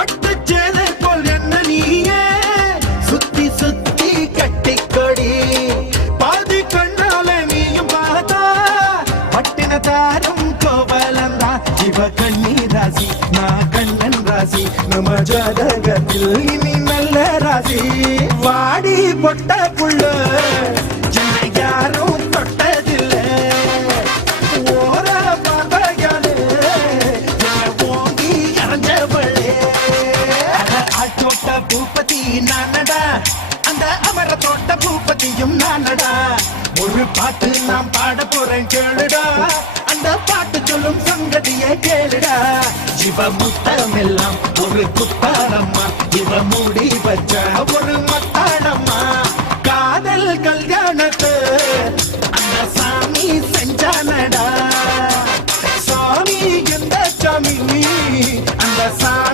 பட்டு சேலை போல் என்ன நீயே சுத்தி சுத்தி கட்டிக்கொடி பாதி கண்ணால நீயும் பார்த்தா பட்டின தாரும் கோவலந்தா இவ கண்ணி ராசி நான் கண்ணன் ராசி நம்ம ஜாதகத்தில் இனி நல்ல ராசி வாடி பொட்ட புள்ள யாரும் தொட்டதில்ல ஓர பார்வையாலே ஓங்கி இறஞ்சவளே ஆட்டோட்ட பூபதி நானடா அந்த அமர தோட்ட பூபதியும் நானடா ஒரு பாட்டு நாம் பாட போறேன் கேளுடா அந்த பாட்டு சொல்லும் சங்கதியை கேளுடா இவ முத்தமெல்லாம் ஒரு குத்தாரம்மா இவ மூடி வச்ச ஒரு மத்தாடம்மா